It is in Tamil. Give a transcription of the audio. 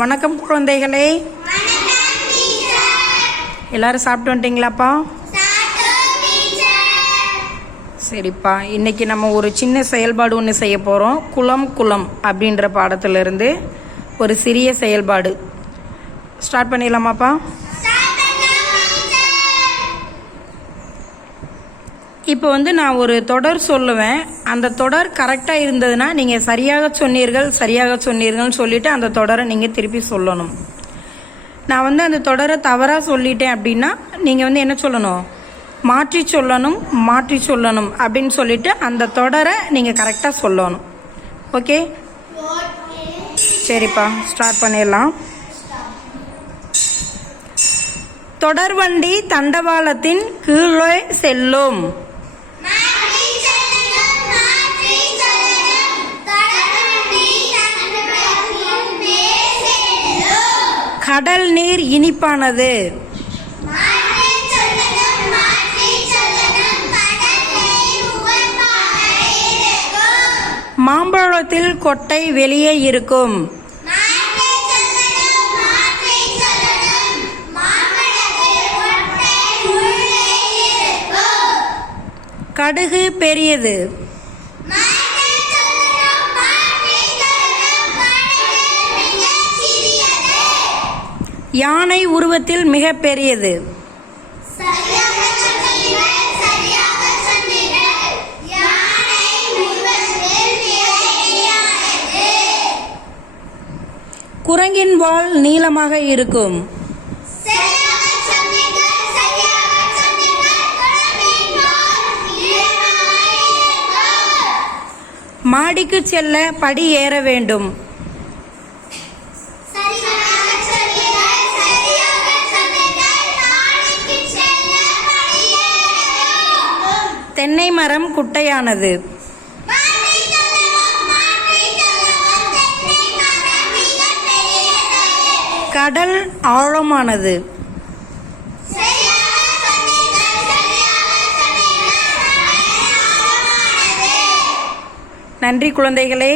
வணக்கம் குழந்தைகளே. எல்லாரும் சாப்பிட்டு வந்துட்டீங்களாப்பா? சரிப்பா இன்னைக்கு நம்ம ஒரு சின்ன செயல்பாடு ஒன்று செய்ய போகிறோம் குளம் குளம் அப்படின்ற பாடத்திலிருந்து ஒரு சிறிய செயல்பாடு. ஸ்டார்ட் பண்ணிடலாமாப்பா? இப்போ வந்து நான் ஒரு தொடர் சொல்லுவேன். அந்த தொடர் கரெக்டாக இருந்ததுன்னா நீங்கள் சரியாக சொன்னீர்கள் சரியாக சொன்னீர்கள்னு சொல்லிட்டு அந்த தொடரை நீங்கள் திருப்பி சொல்லணும். நான் வந்து அந்த தொடரை தவறாக சொல்லிட்டேன் அப்படின்னா நீங்கள் வந்து என்ன சொல்லணும்? மாற்றி சொல்லணும் மாற்றி சொல்லணும் அப்படின்னு சொல்லிட்டு அந்த தொடரை நீங்கள் கரெக்டாக சொல்லணும். ஓகே? சரிப்பா ஸ்டார்ட் பண்ணிடலாம். தொடர்வண்டி தண்டவாளத்தின் கீழே செல்லும். கடல் நீர் இனிப்பானது. மாம்பழத்தில் கொட்டை வெளியே இருக்கும். கடுகு பெரியது. யானை உருவத்தில் மிக பெரியது. குரங்கின் வால் நீளமாக இருக்கும். மாடிக்கு செல்ல படி ஏற வேண்டும். தென்னை மரம் குட்டையானது. கடல் ஆழமானது. நன்றி குழந்தைகளே.